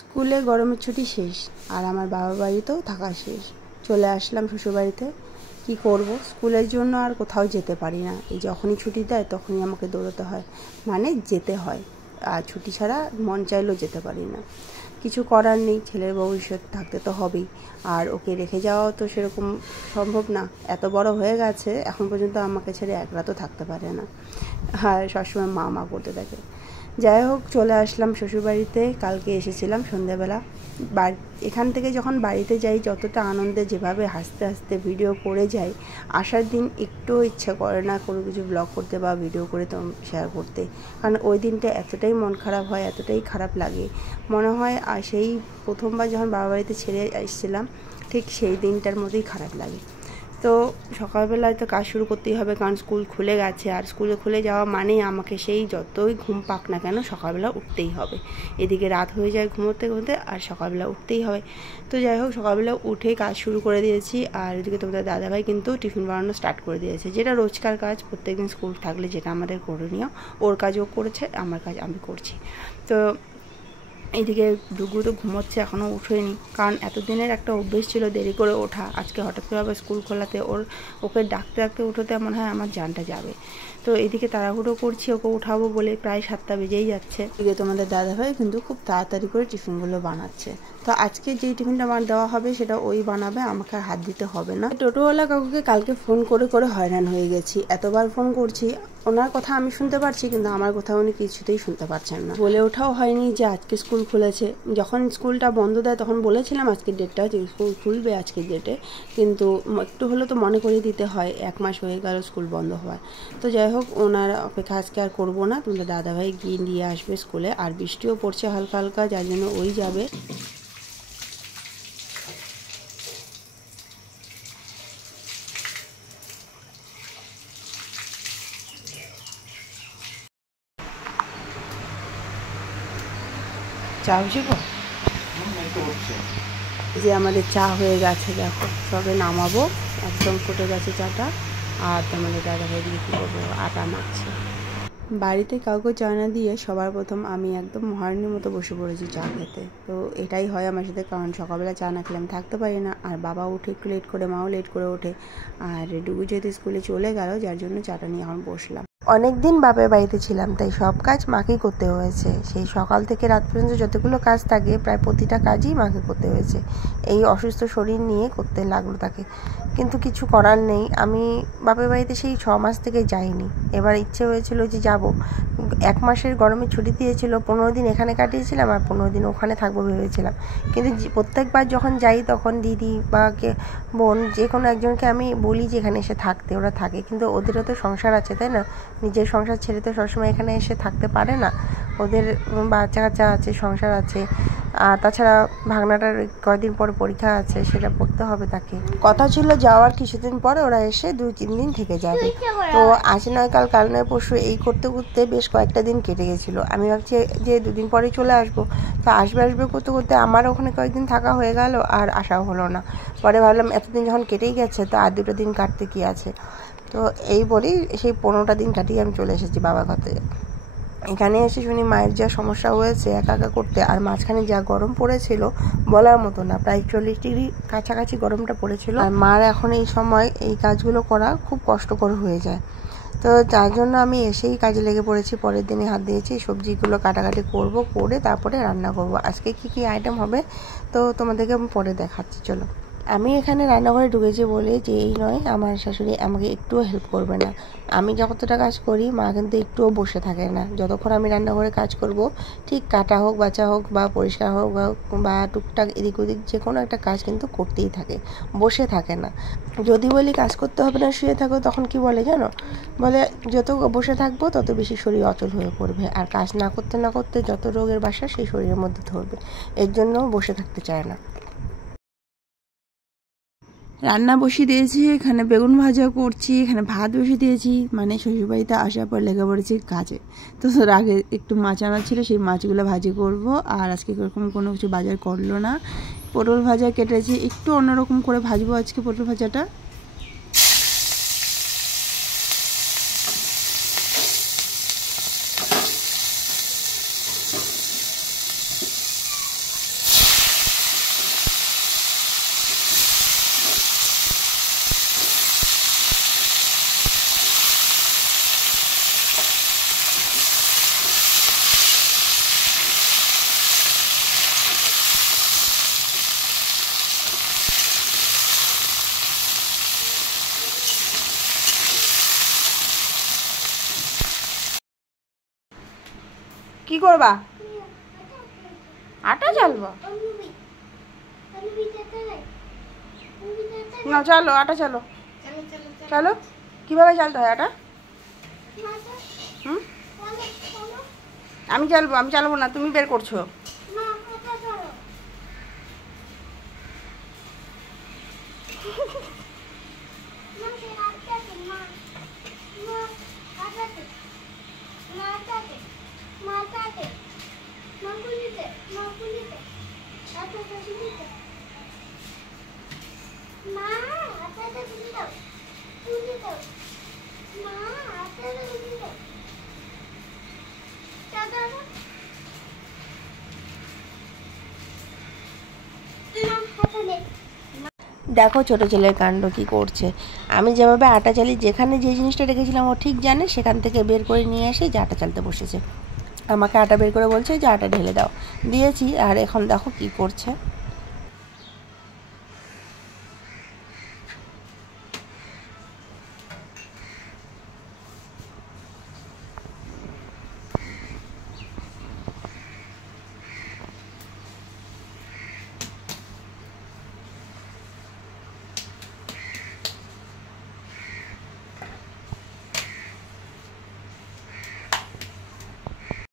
স্কুলে গরমের ছুটি শেষ আর আমার বাবার বাড়িতেও থাকা শেষ। চলে আসলাম শ্বশুরবাড়িতে। কি করব, স্কুলের জন্য আর কোথাও যেতে পারি না। এই যখনই ছুটি দেয় তখনই আমাকে দৌড়াতে হয়, মানে যেতে হয়। আর ছুটি ছাড়া মন চাইলেও যেতে পারি না। কিছু করার নেই, ছেলের ভবিষ্যৎ থাকতে তো হবেই। আর ওকে রেখে যাওয়াও তো সেরকম সম্ভব না। এত বড় হয়ে গেছে, এখন পর্যন্ত আমাকে ছেড়ে এক রাতও থাকতে পারে না। আর সবসময় মা মা করতে থাকে। যাই হোক, চলে আসলাম শ্বশুরবাড়িতে। কালকে এসেছিলাম সন্ধ্যাবেলা। এখান থেকে যখন বাড়িতে যাই, যতটা আনন্দে, যেভাবে হাসতে হাসতে ভিডিও করে যাই, আসার দিন একটুও ইচ্ছা করে না কোনো কিছু ব্লগ করতে বা ভিডিও করে তো শেয়ার করতে। কারণ ওই দিনটা এতটাই মন খারাপ হয়, এতটাই খারাপ লাগে, মনে হয় আর সেই প্রথমবার যখন বাবা বাড়িতে ছেড়ে এসেছিলাম ঠিক সেই দিনটার মধ্যেই খারাপ লাগে। তো সকালবেলায় তো কাজ শুরু করতেই হবে, কারণ স্কুল খুলে গেছে। আর স্কুলে খুলে যাওয়া মানেই আমাকে সেই যতই ঘুম পাক না কেন সকালবেলা উঠতেই হবে। এদিকে রাত হয়ে যায় ঘুমোতে ঘুমোতে, আর সকালবেলা উঠতেই হবে। তো যাই হোক, সকালবেলা উঠে কাজ শুরু করে দিয়েছি। আর এদিকে তোমাদের দাদাভাই কিন্তু টিফিন বানানো স্টার্ট করে দিয়েছে, যেটা রোজকার কাজ, প্রত্যেকদিন স্কুল থাকলে যেটা আমাদের করণীয়। ওর কাজও করেছে, আমার কাজ আমি করছি। তো এইদিকে ডুগু তো ঘুমোচ্ছে, এখনও উঠেনি। কারণ এতদিনের একটা অভ্যেস ছিল দেরি করে ওঠা। আজকে হঠাৎ করে আবার স্কুল খোলাতে ওকে ডাকতে ডাকতে উঠোতে মনে হয় আমার জানটা যাবে। তো এদিকে তাড়াহুড়ো করছি ওকে উঠাবো বলে, প্রায় 7টা বেজেই যাচ্ছে। এদিকে তোমাদের দাদাভাই কিন্তু খুব তাড়াতাড়ি করে টিফিনগুলো বানাচ্ছে। তো আজকে যেই টিফিনটা দেওয়া হবে সেটা ওই বানাবে, আমাকে আর হাত দিতে হবে না। টোটোওয়ালা কাকুকে কালকে ফোন করে করে হয়রান হয়ে গেছি। এতবার ফোন করছি, ওনার কথা আমি শুনতে পারছি কিন্তু আমার কথা উনি কিছুতেই শুনতে পারছেন না। বলে ওঠাও হয়নি যে আজকে স্কুল খুলেছে। যখন স্কুলটা বন্ধ দেয় তখন বলেছিলাম আজকের ডেটটা, যে স্কুল খুলবে আজকের ডেটে, কিন্তু একটু হলে তো মনে করিয়ে দিতে হয়, 1 মাস হয়ে গেল স্কুল বন্ধ হওয়ার। তো যাই হোক, ওনার অপেক্ষা আজকে আর করবো না। তোমাদের দাদাভাই গিয়ে দিয়ে আসবে স্কুলে। আর বৃষ্টিও পড়ছে হালকা হালকা, যার জন্য ওই যাবে। চা হয়েছে গো? যে আমাদের চা হয়ে গেছে, দেখো সবে নামাবো, একদম ফুটে গেছে চাটা। আর তোমাদের দাদাভাই দিয়ে কী করবো, আটা মাখছে। বাড়িতে কাউকে চা না দিয়ে সবার প্রথম আমি একদম মহারানীর মতো বসে পড়েছি চা খেতে। তো এটাই হয় আমার সাথে, কারণ সকালবেলা চা না খেলে আমি থাকতে পারি না। আর বাবা উঠে একটু লেট করে, মাও লেট করে ওঠে। আর ডুগু যেহেতু স্কুলে চলে গেল, যার জন্য চাটা নিয়ে এখন বসলাম। অনেক দিন বাপের বাড়িতে ছিলাম, তাই সব কাজ মাকেই করতে হয়েছে। সেই সকাল থেকে রাত পর্যন্ত যতগুলো কাজ থাকে, প্রায় প্রতিটা কাজই মাকে করতে হয়েছে। এই অসুস্থ শরীর নিয়ে করতে লাগলো তাকে, কিন্তু কিছু করার নেই। আমি বাপের বাড়িতে সেই 6 মাস থেকে যাইনি। এবার ইচ্ছে হয়েছিল যে যাব। 1 মাসের গরমের ছুটি দিয়েছিল, 15 দিন এখানে কাটিয়েছিলাম আর 15 দিন ওখানে থাকবো ভেবেছিলাম। কিন্তু প্রত্যেকবার যখন যাই তখন দিদি বা বোন যে কোনো একজনকে আমি বলি যে এখানে এসে থাকতে, ওরা থাকে। কিন্তু ওদেরও তো সংসার আছে, তাই না? নিজের সংসার ছেড়ে তো সবসময় এখানে এসে থাকতে পারে না। ওদের বাচ্চা কাচ্চা আছে, সংসার আছে। আর তাছাড়া ভাগনাটার কয়েকদিন পর পরীক্ষা আছে, সেটা পড়তে হবে তাকে। কথা ছিল যাওয়ার কিছুদিন পরে ওরা এসে 2-3 দিন থেকে যাবে। তো আজ নয় কাল, কাল নয় পরশু, এই করতে করতে বেশ কয়েকটা দিন কেটে গেছিলো। আমি ভাবছি যে 2 দিন পরেই চলে আসবো। তো আসবে করতে করতে আমার ওখানে কয়েকদিন থাকা হয়ে গেল, আর আসাও হলো না। পরে ভাবলাম এতদিন যখন কেটেই গেছে, তো আর 2টা দিন কাটতে কি আছে। তো এই বলেই সেই 15টা দিন কাটিয়ে আমি চলে এসেছি বাবার ঘরে। এখানে এসে শুনি মায়ের যা সমস্যা হয়েছে একা একা করতে, আর মাঝখানে যা গরম পড়েছিল বলার মতো না, প্রায় 40 ডিগ্রি কাছাকাছি গরমটা পড়েছিল। আর মার এখন এই সময় এই কাজগুলো করা খুব কষ্টকর হয়ে যায়। তো যার জন্য আমি এসেই কাজে লেগে পড়েছি। পরের দিনে হাত দিয়েছি, সবজিগুলো কাটাকাটি করব, করে তারপরে রান্না করব। আজকে কি কি আইটেম হবে তো তোমাদেরকে আমি পরে দেখাচ্ছি, চলো। আমি এখানে রান্নাঘরে ঢুকেছি বলে যে এই নয় আমার শাশুড়ি আমাকে একটুও হেল্প করবে না। আমি যতটা কাজ করি মা কিন্তু একটুও বসে থাকে না। যতক্ষণ আমি রান্নাঘরে কাজ করব, ঠিক কাটা হোক, বাছা হোক বা পরিষ্কার হোক বা টুকটাক এদিক ওদিক যে কোনো একটা কাজ কিন্তু করতেই থাকে, বসে থাকে না। যদি বলি কাজ করতে হবে না, শুয়ে থাকো, তখন কি বলে জানো? বলে যত বসে থাকবো তত বেশি শরীর অচল হয়ে পড়বে, আর কাজ না করতে না করতে যত রোগের বাসা সেই শরীরের মধ্যে ধরবে। এর জন্য বসে থাকতে চায় না। রান্না বসিয়ে দিয়েছি, এখানে বেগুন ভাজা করছি, এখানে ভাত বসিয়ে দিয়েছি। মানে শ্বশুরবাড়িতে আসার পর লেগে পড়েছি কাজে। তো তার আগে একটু মাছ আনা ছিল, সেই মাছগুলো ভাজি করব। আর আজকে এরকম কোনো কিছু বাজার করলো না। পটল ভাজা কেটেছি, একটু অন্যরকম করে ভাজবো আজকে পটল ভাজাটা। কি করবা? আটা চালবো না, চলো আটা চলো। চলো, কিভাবে চালতে হয় আটা? আমি চালবো না, তুমি বের করছো। দেখো ছোট ছেলের কাণ্ড কি করছে। আমি যেভাবে আটা চালি, যেখানে যে জিনিসটা রেখেছিলাম ও ঠিক জানে, সেখান থেকে বের করে নিয়ে এসে যে আটা চালতে বসেছে। আমাকে আটা বের করে বলছে যে আটা ঢেলে দাও, দিয়েছি। আর এখন দেখো কি করছে।